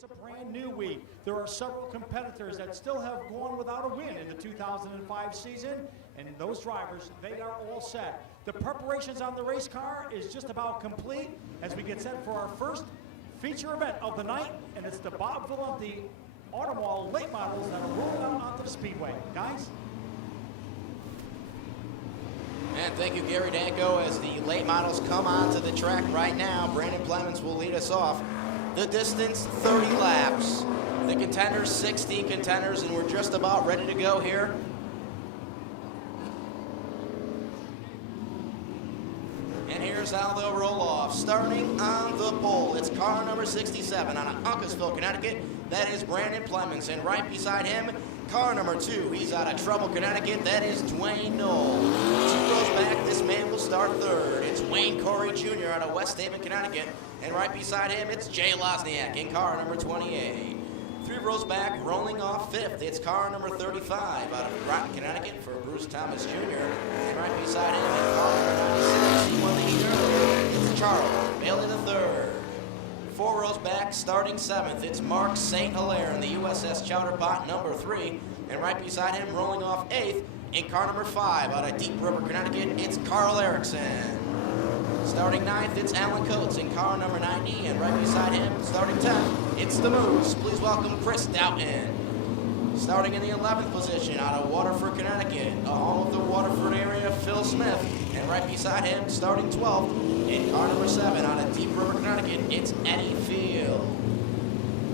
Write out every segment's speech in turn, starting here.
It's a brand new week. There are several competitors that still have gone without a win in the 2005 season, and those drivers, they are all set. The preparations on the race car is just about complete as we get set for our first feature event of the night, and it's the Bob Valenti Automall late models that are rolling out onto the speedway. Guys? And thank you, Gary Danko, as the late models come onto the track right now. Brandon Clemens will lead us off. The distance, 30 laps. The contenders, 16 contenders, and we're just about ready to go here. And here's how they'll roll off. Starting on the pole, it's car number 67 out of Uncasville, Connecticut. That is Brandon Clemens, and right beside him, car number 2, he's out of Trumbull, Connecticut. That is Dwayne Knoll. 2 rows back, this man will start third. It's Wayne Corey Jr. out of West Haven, Connecticut. And right beside him, it's Jay Lozniak in car number 28. 3 rows back, rolling off 5th, it's car number 35 out of Groton, Connecticut for Bruce Thomas Jr. And right beside him, in car number 96, he won the heat, it's Charles Bailey III. 4 rows back, starting 7th, it's Mark St. Hilaire in the USS Chowderpot number 3. And right beside him, rolling off 8th, in car number 5 out of Deep River, Connecticut, it's Carl Erickson. Starting 9th, it's Alan Coates in car number 90, and right beside him, starting 10th, it's the Moose. Please welcome Chris Doughton. Starting in the 11th position out of Waterford, Connecticut, a home of the Waterford area, Phil Smith. And right beside him, starting 12th, in car number 7 out of Deep River, Connecticut, it's Eddie Field.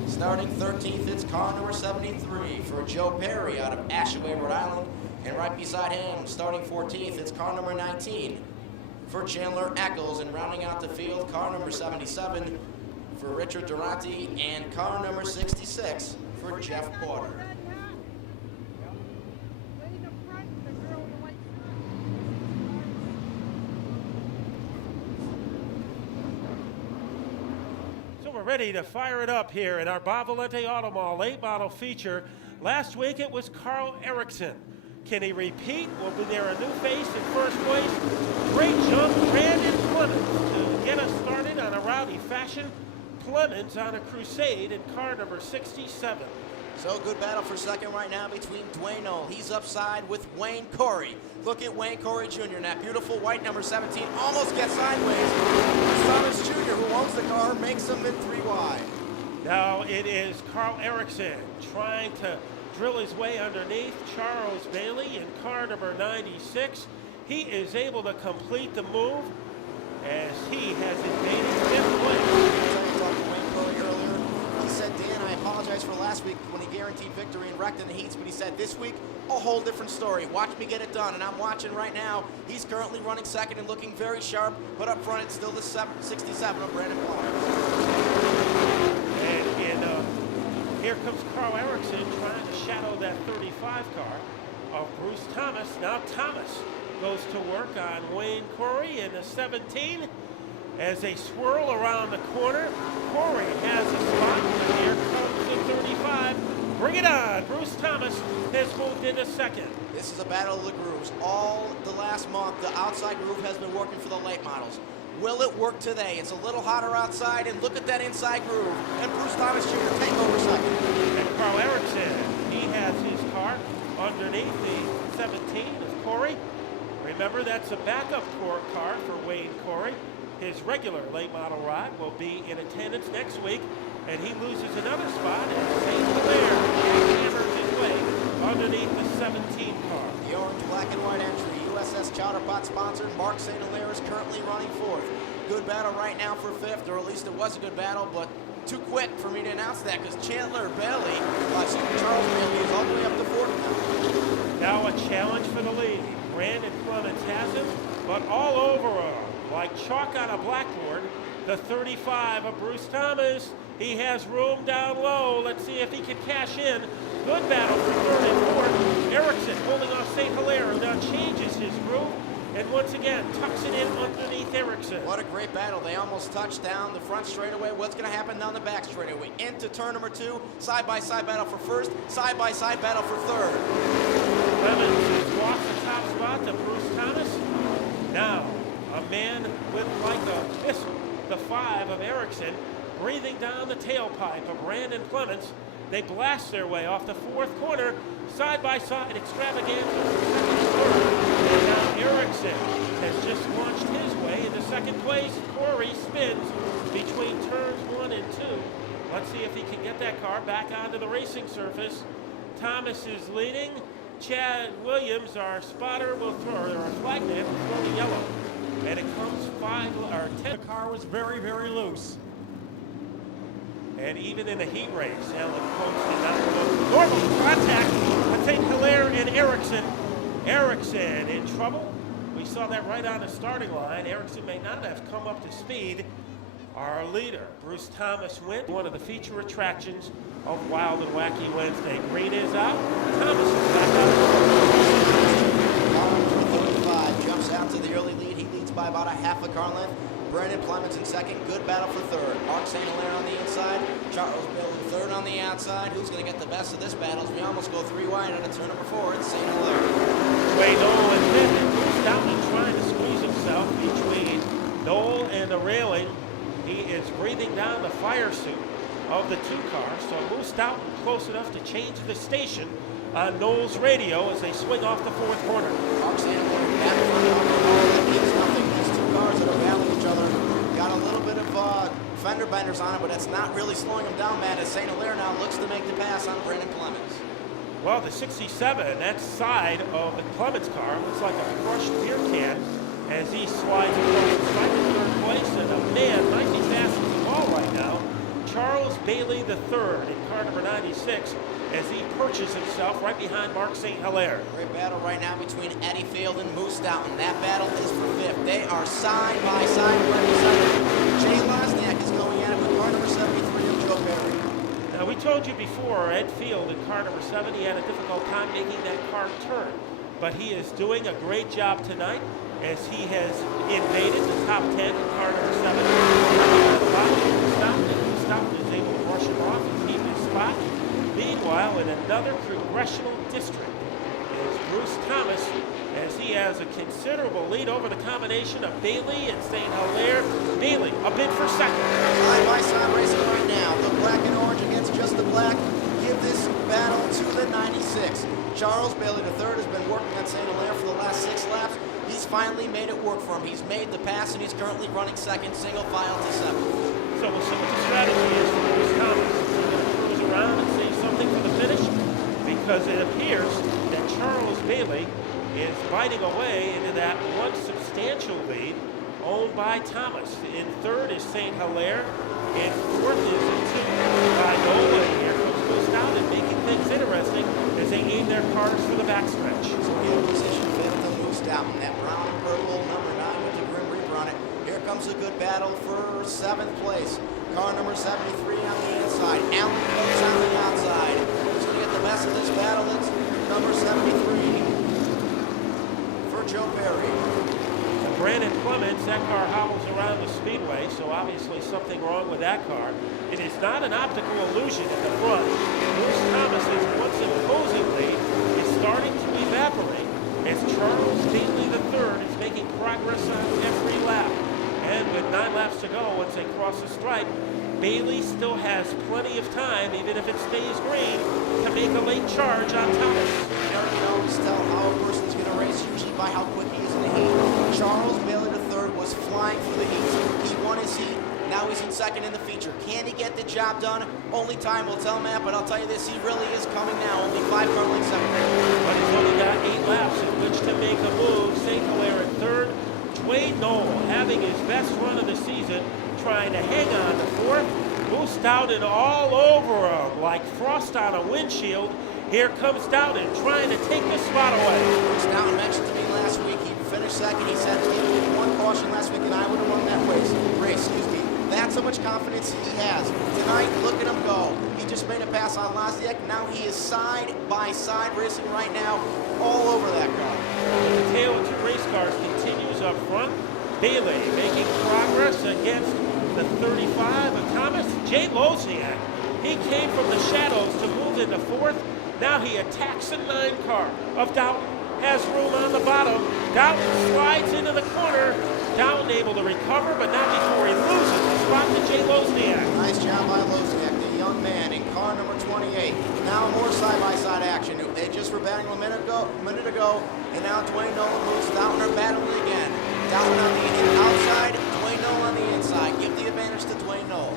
Starting 13th, it's car number 73 for Joe Perry out of Ashaway, Rhode Island. And right beside him, starting 14th, it's car number 19 for Chandler Eccles, and rounding out the field, car number 77 for Richard Durante, and car number 66 for Jeff Porter. So we're ready to fire it up here in our Bob Valenti Automall late model feature. Last week it was Carl Erickson. Can he repeat? Will be there a new face in first place? Great jump, Brandon Clemens to get us started on a rowdy fashion. Clemens on a crusade in car number 67. So good battle for second right now between Dwayne Knoll. He's upside with Wayne Corey. Look at Wayne Corey Jr. and that beautiful white number 17 almost gets sideways. Thomas Jr., who owns the car, makes him in 3 wide. Now it is Carl Erickson trying to drill his way underneath Charles Bailey in car number 96. He is able to complete the move as he has invaded 5th place. I talked to Wayne Corey earlier. He said, Dan, I apologize for last week when he guaranteed victory and wrecked in the heats, but he said this week, a whole different story. Watch me get it done, and I'm watching right now. He's currently running second and looking very sharp, but up front it's still the 67 of Brandon Clemens. Here comes Carl Erickson trying to shadow that 35 car of Bruce Thomas. Now Thomas goes to work on Wayne Corey in the 17. As they swirl around the corner, Corey has a spot, and here comes the 35. Bring it on. Bruce Thomas has moved into second. This is a battle of the grooves. All the last month, the outside groove has been working for the late models. Will it work today? It's a little hotter outside, and look at that inside groove. And Bruce Thomas Jr. take over second. And Carl Erickson, he has his car underneath the 17 of Corey. Remember, that's a backup car for Wayne Corey. His regular late model ride will be in attendance next week, and he loses another spot as St. Hilaire hammers his way underneath the 17 car. The orange, black, and white entry. USS Chowderpot sponsored. Mark St. Hilaire is currently running 4th. Good battle right now for 5th, or at least it was a good battle, but too quick for me to announce that because Charles Bailey is all the way up to 4th now. Now a challenge for the lead. Brandon Clemens has him, but all over him, like chalk on a blackboard, the 35 of Bruce Thomas. He has room down low. Let's see if he can cash in. Good battle for 3rd and 4th. Erickson holding off St. Hilaire, who now changes his groove and once again tucks it in underneath Erickson. What a great battle. They almost touched down the front straightaway. What's going to happen down the back straightaway? Into turn number 2, side-by-side battle for 1st, side-by-side battle for 3rd. Clemens has lost the top spot to Bruce Thomas. Now, a man with like a missile, the 5 of Erickson, breathing down the tailpipe of Brandon Clements. They blast their way off the fourth corner, side by side extravaganza. And now Erickson has just launched his way into second place. Corey spins between turns 1 and 2. Let's see if he can get that car back onto the racing surface. Thomas is leading. Chad Williams, our spotter, will throw, or our flagman, will throw the yellow. And it comes 5 or 10. The car was very, very loose. And even in the heat race, Alan Coates did not provoke normal contact with St. Hilaire and Erickson. Erickson in trouble. We saw that right on the starting line. Erickson may not have come up to speed. Our leader, Bruce Thomas, went one of the feature attractions of Wild and Wacky Wednesday. Green is out. Thomas is back out. 35 jumps out to the early lead. He leads by about a half a car length. Brandon Clements in second. Good battle for third. Mark St. Hilaire on the inside. Charles Bailey third on the outside. Who's going to get the best of this battle? As we almost go 3 wide out of turn number 4. It's St. Hilaire. Wade Noel and Pittman. Moose Stoughton trying to squeeze himself between Noel and the railing. He is breathing down the fire suit of the 2 cars. So Moose Stoughton close enough to change the station on Noel's radio as they swing off the fourth corner. Mark St. Hilaire back in front of Noel. Means nothing. These 2 cars that are battling each other got a little bit of fender benders on it, but it's not really slowing them down, Matt, as St. Hilaire now looks to make the pass on Brandon Clements. Well, the 67, that side of the Clements car looks like a crushed beer can as he slides across the stripe in third place, and a man might be fast as the ball right now. Charles Bailey III in car number 96 as he perches himself right behind Mark St. Hilaire. Great battle right now between Eddie Field and Moose Stoughton. That battle is for 5th. They are side by side. Jay Losniak is going at it with car number 73 of Joe Perry. Now, we told you before, Ed Field in car number 7, he had a difficult time making that car turn. But he is doing a great job tonight as he has invaded the top 10 in car number 7. Stoughton is able to brush him off and keep his spot. Meanwhile, in another congressional district is Bruce Thomas as he has a considerable lead over the combination of Bailey and St. Hilaire. Bailey, a bid for second. Side-by-side racing right now. The black and orange against just the black. Give this battle to the 96. Charles Bailey III has been working on St. Hilaire for the last 6 laps. He's finally made it work for him. He's made the pass, and he's currently running second, single file to 7th. So we'll see what the strategy is for Bruce Thomas. He's going to cruise around and save something for the finish because it appears that Charles Bailey is biting away into that one substantial lead owned by Thomas. In third is St. Hilaire. In fourth is by Nolan. Here comes Moose Stoughton making things interesting as they aim their cars for the backstretch. So in position, failed to Moose Stoughton. That brown and purple number 9 with the Grim Reaper on it. Here comes a good battle for 7th place. Car number 73 on the inside. Alan Coates on the outside. Who's going to get the best of this battle? It's number 73 for Joe Perry. Brandon Clements, that car hobbles around the speedway, so obviously something wrong with that car. It is not an optical illusion at the front. Bruce Thomas's once imposing lead is starting to evaporate as Charles Bailey III is making progress on every lap. And with 9 laps to go, once they cross the stripe, Bailey still has plenty of time, even if it stays green, to make a late charge on Thomas. You never know to tell how a person's going to race, usually by how quick he is in the heat. Charles Bailey III was flying through the heat. He won his heat. Now he's in second in the feature. Can he get the job done? Only time will tell, Matt, but I'll tell you this, he really is coming now. Only 5 car lengths second. But he's only got 8 laps in which to make a move. St. Hilaire in third. Dwayne Noel having his best run of the season, trying to hang on to fourth. Moose Stoughton all over him like frost on a windshield. Here comes Stoughton trying to take the spot away. Stoughton mentioned to me last week he finished second. He said he did 1 caution last week and I would have won that race. That's how much confidence he has. Tonight, look at him go. He just made a pass on Losniak. Now he is side by side racing right now all over that car. The tale of 2 race cars continues up front. Bailey making progress against the 35 of Thomas. Jay Losniak, he came from the shadows to move into fourth. Now he attacks the 9 car of Doughton. Has room on the bottom. Doughton slides into the corner. Down, able to recover, but not before he loses the spot to Jay Lozniak. Nice job by Lozniak, the young man in car number 28. Now more side-by-side action. They just were battling a minute ago, and now Dwayne Nolan moves Doutner battling again. Doutner on the outside, Dwayne Nolan on the inside. Give the advantage to Dwayne Nolan.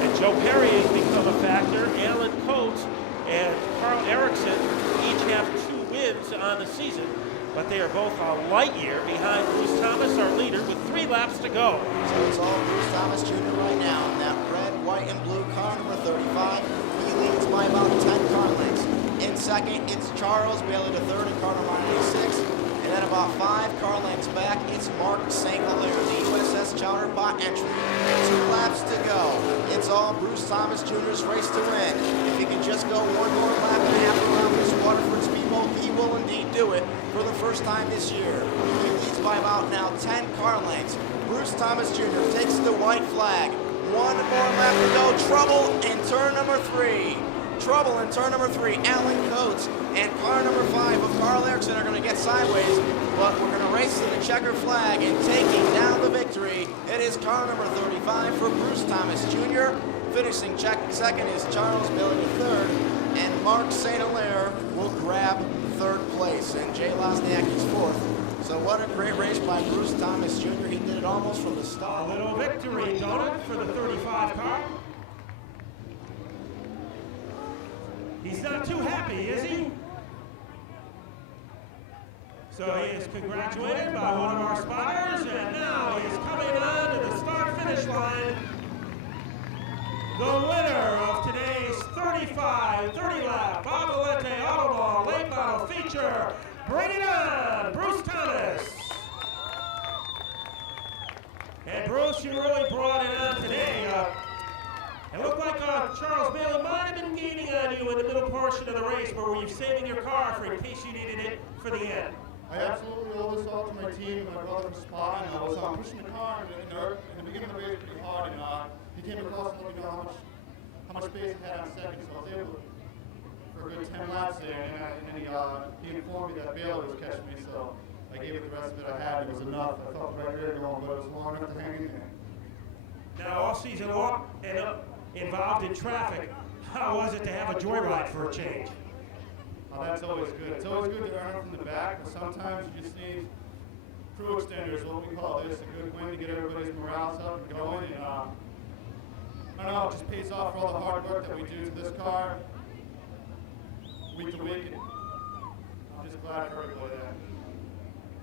And Joe Perry has become a factor. Alan Coates and Carl Erickson each have 2 wins on the season, but they are both a light year behind Bruce Thomas, our leader, with 3 laps to go. So it's all Bruce Thomas Jr. right now. In that red, white, and blue car number 35. He leads by about 10 car lengths. In second, it's Charles Bailey III in car number 96. And then about 5 car lengths back, it's Mark St. Hilaire, the USS Chowder Bot entry. 2 laps to go. It's all Bruce Thomas Jr.'s race to win. If he can just go 1 more lap and a half around this Waterford Speedbowl, he will indeed do it for the first time this year. He leads by about now 10 car lengths. Bruce Thomas Jr. takes the white flag. 1 more lap to go. Trouble in turn number 3. Trouble in turn number 3. Alan Coates and car number 5 of Carl Erickson are going to get sideways, but we're going to race to the checker flag, and taking down the victory, it is car number 35 for Bruce Thomas Jr. Finishing second is Charles Bailey III, and Mark St. Hilaire will grab 3rd place, and Jay Lozniak is 4th. So what a great race by Bruce Thomas Jr. He did it almost from the start. A little victory, don't it, for the 35 car? He's not too happy, is he? So he is congratulated by one of our spotters, and now he is coming on to the start-finish line. The winner of today's 30-lap Bobolete Autoball Late Model Feature, bring it on, Bruce Thomas. And Bruce, you really brought it on today. It looked like Charles Bailey might have been gaining on you in the middle portion of the race, but were you saving your car for in case you needed it for the end? I absolutely owe this all to my team and my brother for spotting. I was pushing the car in the beginning of the race pretty hard, and he came across and let me know how much space I had on second, so I was able to, for a good 10 laps there, and he informed me that Bailey was catching me, so I gave it the rest of it I had. It was enough. I felt right there going, but it was long enough to hang in there. Now, all season long and involved in traffic, how was it to have a joyride for a change? Oh, that's always good. It's always good to earn it from the back, but sometimes you just need crew extenders, what we call this, a good win to get everybody's morale up and going. And I don't know, it just pays off for all the hard work that we do to this car week to week. And I'm just glad for everybody that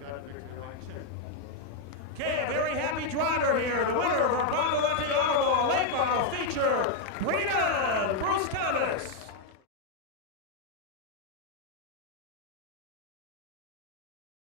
got a victory lane. Okay, a very happy driver here, the winner of our